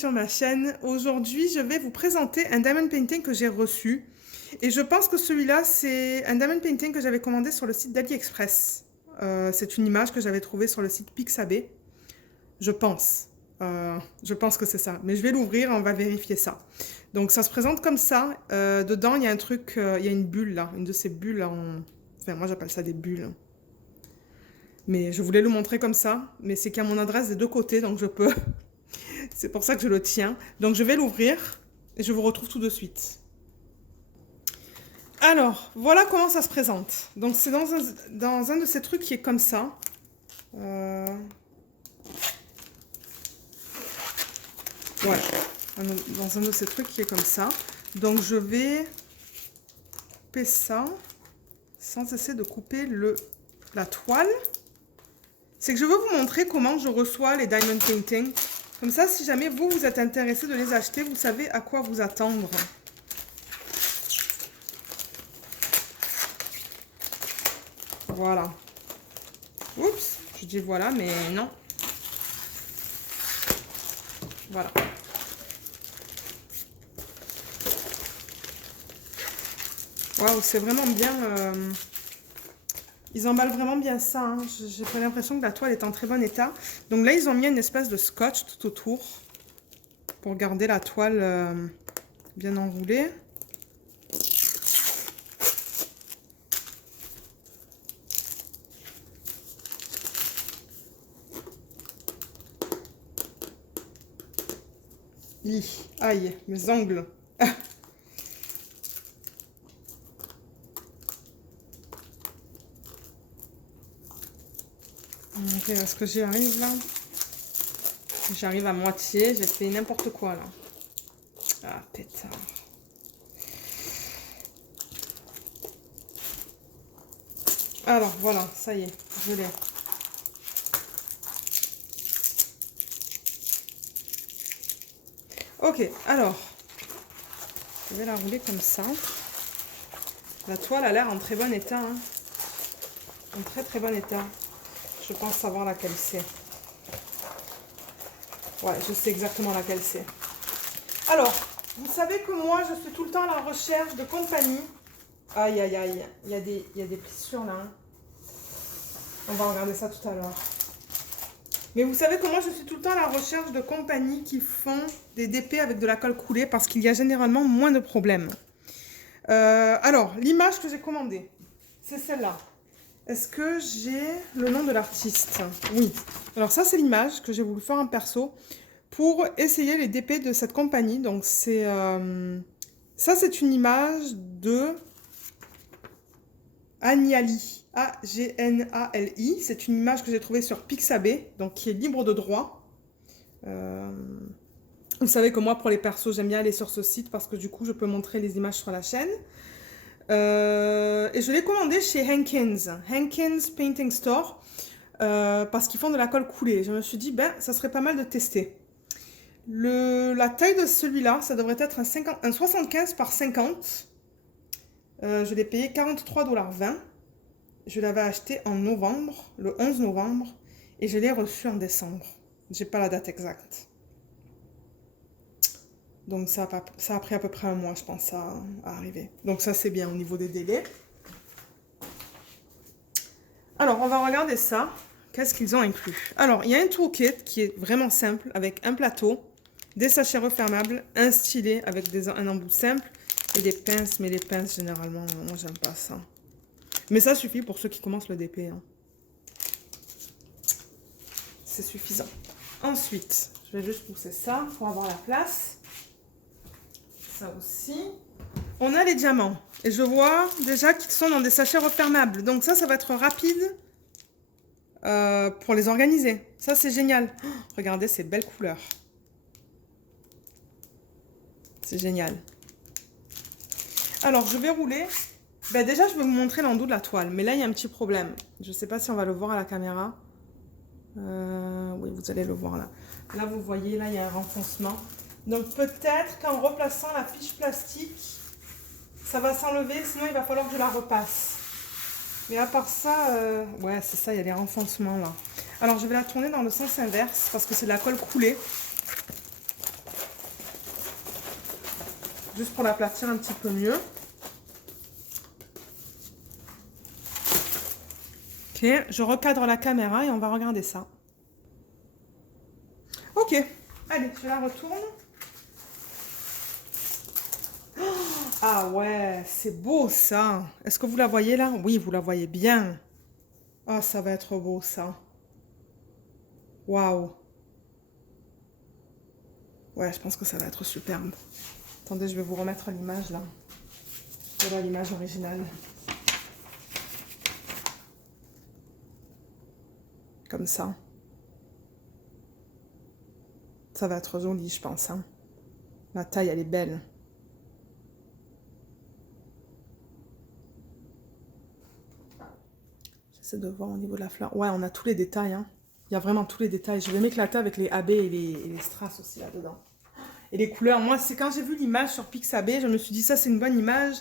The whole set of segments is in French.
sur ma chaîne. Aujourd'hui, je vais vous présenter un diamond painting que j'ai reçu. Et je pense que celui-là, c'est un diamond painting que j'avais commandé sur le site d'AliExpress. C'est une image que j'avais trouvée sur le site Pixabay. Je pense. Je pense que c'est ça. Mais je vais l'ouvrir, on va vérifier ça. Donc ça se présente comme ça. Dedans, il y a un truc, il y a une bulle là. Une de ces bulles en... Enfin, moi j'appelle ça des bulles. Mais je voulais le montrer comme ça. Mais c'est qu'il y a mon adresse des deux côtés, donc je peux... C'est pour ça que je le tiens. Donc je vais l'ouvrir et je vous retrouve tout de suite. Alors, voilà comment ça se présente. Donc c'est dans un de ces trucs qui est comme ça. Ouais. Dans un de ces trucs qui est comme ça. Donc je vais couper ça sans essayer de couper la toile. C'est que je veux vous montrer comment je reçois les diamond paintings. Comme ça, si jamais vous êtes intéressé de les acheter, vous savez à quoi vous attendre. Voilà. Oups, je dis voilà, mais non. Voilà. Waouh, c'est vraiment bien. Ils emballent vraiment bien ça. Hein. J'ai pas l'impression que la toile est en très bon état. Donc là, ils ont mis une espèce de scotch tout autour pour garder la toile bien enroulée. Aïe, mes ongles. Ok, est-ce que j'y arrive là? J'arrive à moitié, j'ai fait n'importe quoi là. Ah, pétard. Alors voilà, ça y est, je l'ai. Ok, alors, je vais la rouler comme ça. La toile a l'air en très bon état. Hein. En très très bon état. Je pense savoir laquelle c'est. Ouais, je sais exactement laquelle c'est. Alors, vous savez que moi, je suis tout le temps à la recherche de compagnies. Aïe, aïe, aïe. Il y a des plissures là. Hein. On va regarder ça tout à l'heure. Mais vous savez que moi, je suis tout le temps à la recherche de compagnies qui font des DP avec de la colle coulée parce qu'il y a généralement moins de problèmes. Alors, l'image que j'ai commandée, c'est celle-là. Est-ce que j'ai le nom de l'artiste? Oui. Alors ça, c'est l'image que j'ai voulu faire en perso pour essayer les DP de cette compagnie. Donc c'est ça, c'est une image de Agnali, A-G-N-A-L-I. C'est une image que j'ai trouvée sur Pixabay, donc qui est libre de droit. Vous savez que moi, pour les persos, j'aime bien aller sur ce site parce que du coup, je peux montrer les images sur la chaîne. Et je l'ai commandé chez Hankins Painting Store, parce qu'ils font de la colle coulée. Je me suis dit, ben, ça serait pas mal de tester. La taille de celui-là, ça devrait être un 75 par 50. Je l'ai payé 43,20 $. Je l'avais acheté en novembre, le 11 novembre, et je l'ai reçu en décembre. J'ai pas la date exacte. Donc ça a pris à peu près un mois, je pense, à arriver. Donc ça, c'est bien au niveau des délais. Alors, on va regarder ça. Qu'est-ce qu'ils ont inclus? Alors, il y a un toolkit qui est vraiment simple, avec un plateau, des sachets refermables, un stylet avec un embout simple, et des pinces. Mais les pinces, généralement, moi, j'aime pas ça. Mais ça suffit pour ceux qui commencent le DP. Hein. C'est suffisant. Ensuite, je vais juste pousser ça pour avoir la place. Ça aussi. On a les diamants. Et je vois déjà qu'ils sont dans des sachets refermables. Donc ça va être rapide pour les organiser. Ça, c'est génial. Oh, regardez ces belles couleurs. C'est génial. Alors, je vais rouler. Ben, déjà, je vais vous montrer l'endos de la toile. Mais là, il y a un petit problème. Je ne sais pas si on va le voir à la caméra. Oui, vous allez le voir là. Là, vous voyez, là, il y a un renfoncement. Donc peut-être qu'en replaçant la fiche plastique, ça va s'enlever, sinon il va falloir que je la repasse. Mais à part ça, ouais, c'est ça, il y a les renfoncements là. Alors je vais la tourner dans le sens inverse, parce que c'est de la colle coulée. juste pour l'aplatir un petit peu mieux. Ok, je recadre la caméra et on va regarder ça. Ok, allez, je la retourne. Ah ouais, c'est beau ça. Est-ce que vous la voyez là? Oui, vous la voyez bien. Ah, ça va être beau ça. Waouh. Ouais, je pense que ça va être superbe. Attendez, je vais vous remettre l'image là. Voilà l'image originale. Comme ça. Ça va être joli, je pense. Hein. La taille, elle est belle. J'essaie de voir au niveau de la fleur. Ouais, on a tous les détails. Hein. Il y a vraiment tous les détails. Je vais m'éclater avec les AB et les strass aussi là-dedans. Et les couleurs. Moi, c'est quand j'ai vu l'image sur Pixabay, je me suis dit, ça, c'est une bonne image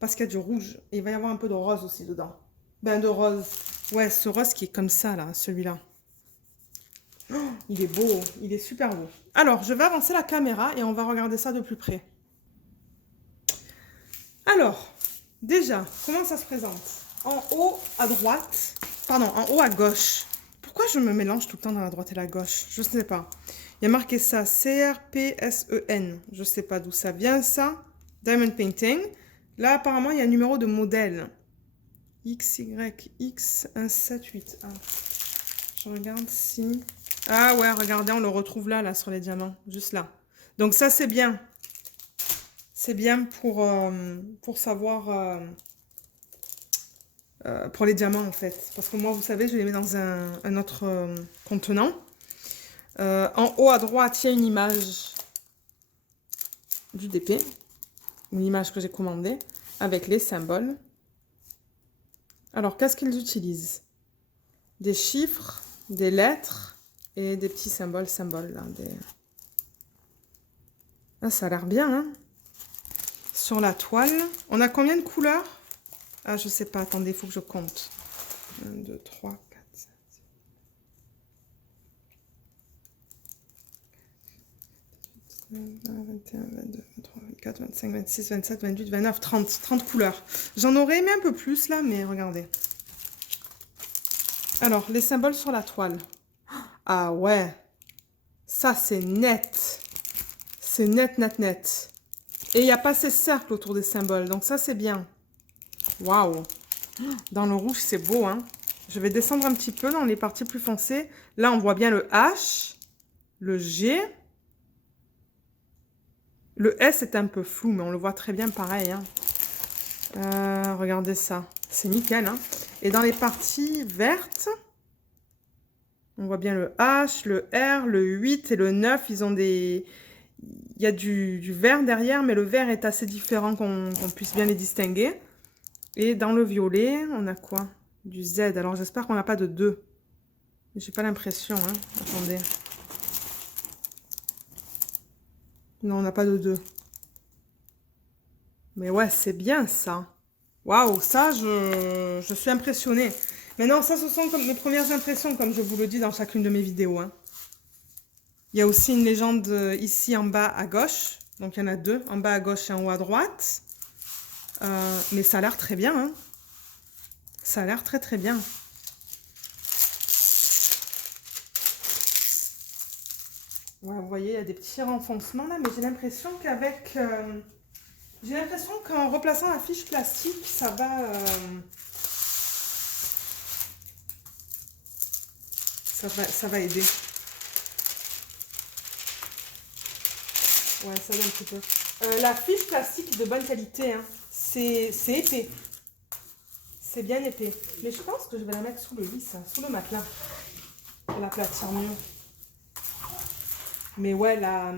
parce qu'il y a du rouge. Et il va y avoir un peu de rose aussi dedans. Ben, de rose. Ouais, ce rose qui est comme ça, là, celui-là. Oh, il est beau. Il est super beau. Alors, je vais avancer la caméra et on va regarder ça de plus près. Alors, déjà, comment ça se présente? En haut à droite, pardon, en haut à gauche. Pourquoi je me mélange tout le temps dans la droite et la gauche? Je ne sais pas. Il y a marqué ça, CRPSEN. Je ne sais pas d'où ça vient, ça. Diamond Painting. Là, apparemment, il y a un numéro de modèle. XYX1781. Je regarde si... Ah ouais, regardez, on le retrouve là, sur les diamants. Juste là. Donc ça, c'est bien. C'est bien pour savoir... pour les diamants, en fait. Parce que moi, vous savez, je les mets dans un autre contenant. En haut à droite, il y a une image du DP. Une image que j'ai commandée avec les symboles. Alors, qu'est-ce qu'ils utilisent? Des chiffres, des lettres et des petits symboles. Là, Ah, ça a l'air bien, hein? Sur la toile. On a combien de couleurs? Ah, je sais pas. Attendez, il faut que je compte. 1, 2, 3, 4, 5, 21, 22, 23, 24, 25, 26, 27, 28, 29, 30. 30 couleurs. J'en aurais aimé un peu plus là, mais regardez. Alors, les symboles sur la toile. Ah ouais. Ça, c'est net. C'est net, net, net. Et il n'y a pas ces cercles autour des symboles. Donc ça, c'est bien. Waouh. Dans le rouge, c'est beau, hein. Je vais descendre un petit peu dans les parties plus foncées. Là, on voit bien le H, le G. Le S est un peu flou, mais on le voit très bien pareil. Hein. Regardez ça. C'est nickel. Hein. Et dans les parties vertes, on voit bien le H, le R, le 8 et le 9. Ils ont des... Il y a du vert derrière, mais le vert est assez différent qu'on puisse bien les distinguer. Et dans le violet, on a quoi? Du Z. Alors, j'espère qu'on n'a pas de 2. J'ai pas l'impression. Hein. Attendez. Non, on n'a pas de 2. Mais ouais, c'est bien ça. Waouh, ça, je suis impressionnée. Maintenant, ça, ce sont comme mes premières impressions, comme je vous le dis dans chacune de mes vidéos. Hein. Il y a aussi une légende ici en bas à gauche. Donc, il y en a 2, en bas à gauche et en haut à droite. Mais ça a l'air très bien. Hein. Ça a l'air très, très bien. Ouais, vous voyez, il y a des petits renfoncements là, mais j'ai l'impression qu'avec... j'ai l'impression qu'en replaçant la fiche plastique, ça va aider. Ouais, ça aide un petit peu. La fiche plastique est de bonne qualité. Hein. C'est épais. C'est bien épais. Mais je pense que je vais la mettre sous le lit, ça, sous le matelas. Pour l'aplatir mieux. Mais ouais, la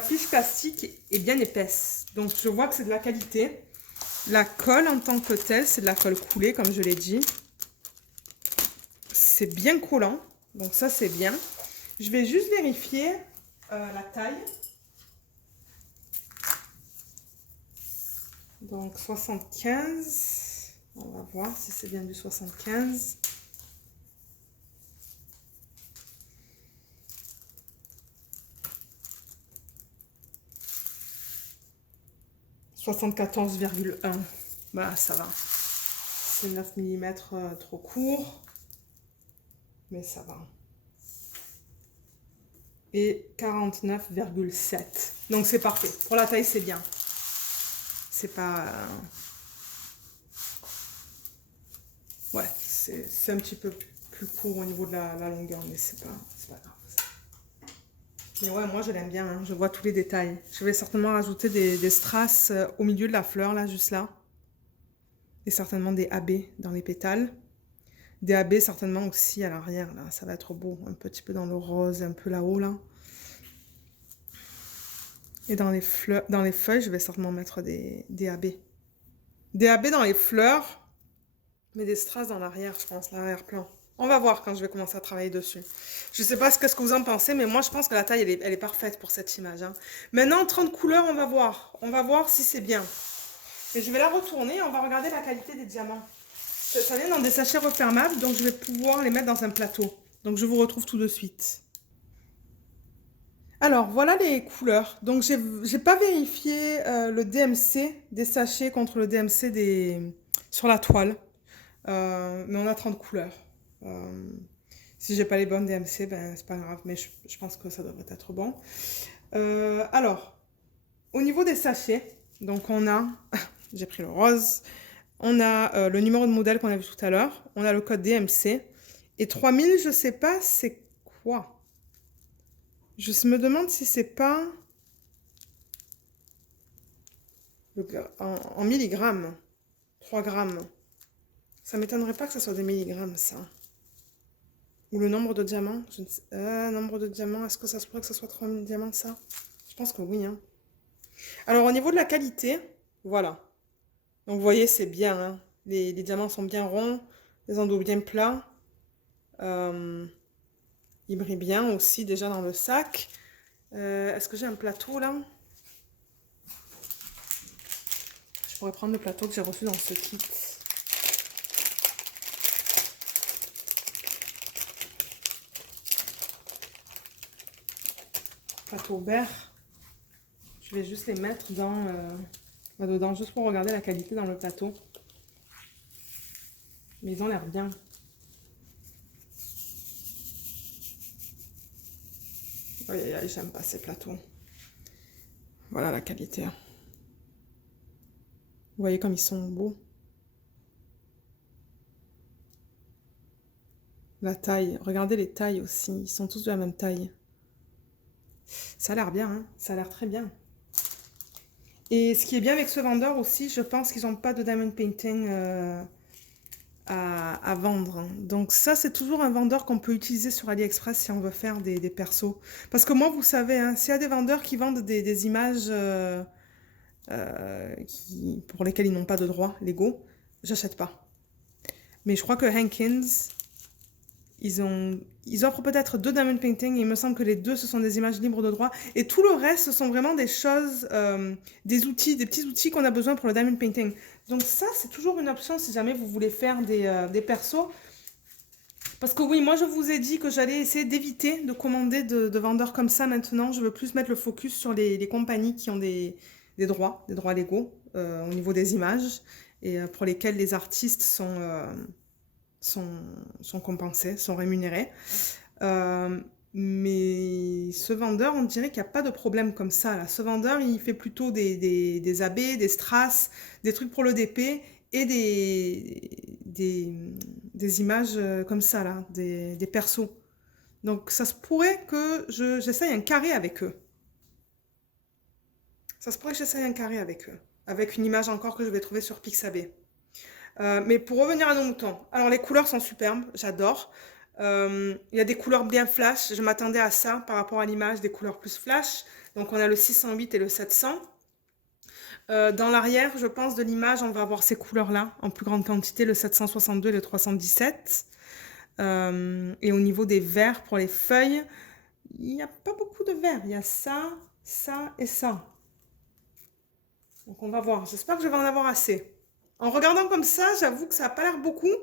fiche plastique est bien épaisse. Donc, je vois que c'est de la qualité. La colle en tant que telle, c'est de la colle coulée, comme je l'ai dit. C'est bien collant. Donc, ça, c'est bien. Je vais juste vérifier la taille. Donc, 75. On va voir si c'est bien du 75. 74,1. Bah, ça va. C'est 9 mm trop court. Mais ça va. Et 49,7. Donc, c'est parfait. Pour la taille, c'est bien. C'est pas... Ouais, c'est un petit peu plus court au niveau de la longueur, mais c'est pas grave. Mais ouais, moi je l'aime bien, hein. Je vois tous les détails. Je vais certainement rajouter des strass au milieu de la fleur, là, juste là. Et certainement des AB dans les pétales. Des AB certainement aussi à l'arrière, là. Ça va être beau. Un petit peu dans le rose, un peu là-haut, là. Et dans les feuilles, je vais certainement mettre des AB. Des AB dans les fleurs, mais des strass dans l'arrière, je pense, l'arrière-plan. On va voir quand je vais commencer à travailler dessus. Je sais pas ce que vous en pensez, mais moi je pense que la taille, elle est parfaite pour cette image, hein. Maintenant, 30 couleurs, on va voir. On va voir si c'est bien. Et je vais la retourner, on va regarder la qualité des diamants. Ça vient dans des sachets refermables, donc je vais pouvoir les mettre dans un plateau. Donc je vous retrouve tout de suite. Alors, voilà les couleurs. Donc, j'ai pas vérifié le DMC des sachets contre le DMC sur la toile. Mais on a 30 couleurs. Si j'ai pas les bonnes DMC, ben c'est pas grave, mais je pense que ça devrait être bon. Alors, au niveau des sachets, donc on a, j'ai pris le rose, on a le numéro de modèle qu'on a vu tout à l'heure, on a le code DMC, et 3000, je sais pas c'est quoi. Je me demande si c'est pas en milligrammes, 3 grammes. Ça m'étonnerait pas que ça soit des milligrammes, ça. Ou le nombre de diamants. Je ne sais... nombre de diamants, est-ce que ça se pourrait que ce soit 3000 diamants, ça? Je pense que oui, hein. Alors, au niveau de la qualité, voilà. Donc, vous voyez, c'est bien, hein. Les diamants sont bien ronds, les endos bien plats. Ils brillent bien aussi, déjà, dans le sac. Est-ce que j'ai un plateau, là? Je pourrais prendre le plateau que j'ai reçu dans ce kit. Plateau vert. Je vais juste les mettre dedans, juste pour regarder la qualité dans le plateau. Mais ils ont l'air bien. Aïe, aïe, j'aime pas ces plateaux. Voilà la qualité. Vous voyez comme ils sont beaux. La taille. Regardez les tailles aussi. Ils sont tous de la même taille. Ça a l'air bien, hein. Ça a l'air très bien. Et ce qui est bien avec ce vendeur aussi, je pense qu'ils n'ont pas de diamond painting à vendre. Donc ça, c'est toujours un vendeur qu'on peut utiliser sur AliExpress si on veut faire des persos. Parce que moi, vous savez, hein, s'il y a des vendeurs qui vendent des images pour lesquelles ils n'ont pas de droits légaux, j'achète pas. Mais je crois que Hankins, ils offrent peut-être 2 diamond paintings et il me semble que les 2 ce sont des images libres de droit et tout le reste ce sont vraiment des choses, des outils, des petits outils qu'on a besoin pour le diamond painting. Donc ça c'est toujours une option si jamais vous voulez faire des persos. Parce que oui, moi je vous ai dit que j'allais essayer d'éviter de commander de vendeurs comme ça maintenant. Je veux plus mettre le focus sur les compagnies qui ont des droits légaux au niveau des images et pour lesquels les artistes sont compensés, sont rémunérés. Mais ce vendeur, on dirait qu'il n'y a pas de problème comme ça, là. Ce vendeur, il fait plutôt des AB, des strass, des trucs pour le DP et des images comme ça, là, des persos. Donc, ça se pourrait que j'essaye un carré avec eux. Ça se pourrait que j'essaye un carré avec eux. Avec une image encore que je vais trouver sur Pixabay. Mais pour revenir à nos moutons, alors les couleurs sont superbes, j'adore. Il y a des couleurs bien flash, je m'attendais à ça par rapport à l'image, des couleurs plus flash. Donc on a le 608 et le 700. Dans l'arrière, je pense, de l'image, on va avoir ces couleurs-là en plus grande quantité, le 762 et le 317. Et au niveau des verts pour les feuilles, il n'y a pas beaucoup de verts. Il y a ça, ça et ça. Donc on va voir, j'espère que je vais en avoir assez. En regardant comme ça, j'avoue que ça n'a pas l'air beaucoup,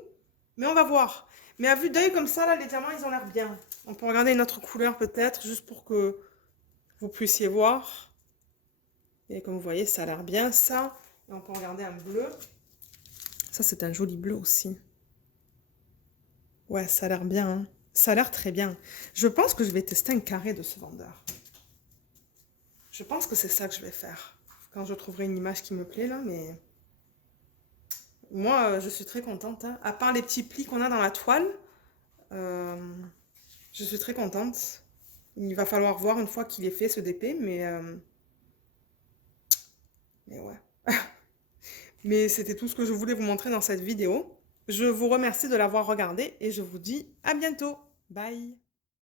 mais on va voir. Mais à vue d'œil comme ça, là, les diamants, ils ont l'air bien. On peut regarder une autre couleur peut-être, juste pour que vous puissiez voir. Et comme vous voyez, ça a l'air bien ça. Et on peut regarder un bleu. Ça, c'est un joli bleu aussi. Ouais, ça a l'air bien, hein. Ça a l'air très bien. Je pense que je vais tester un carré de ce vendeur. Je pense que c'est ça que je vais faire. Quand je trouverai une image qui me plaît, là, mais... Moi, je suis très contente, hein. À part les petits plis qu'on a dans la toile, euh, je suis très contente. Il va falloir voir une fois qu'il est fait, ce DP, mais ouais. Mais c'était tout ce que je voulais vous montrer dans cette vidéo. Je vous remercie de l'avoir regardé et je vous dis à bientôt. Bye!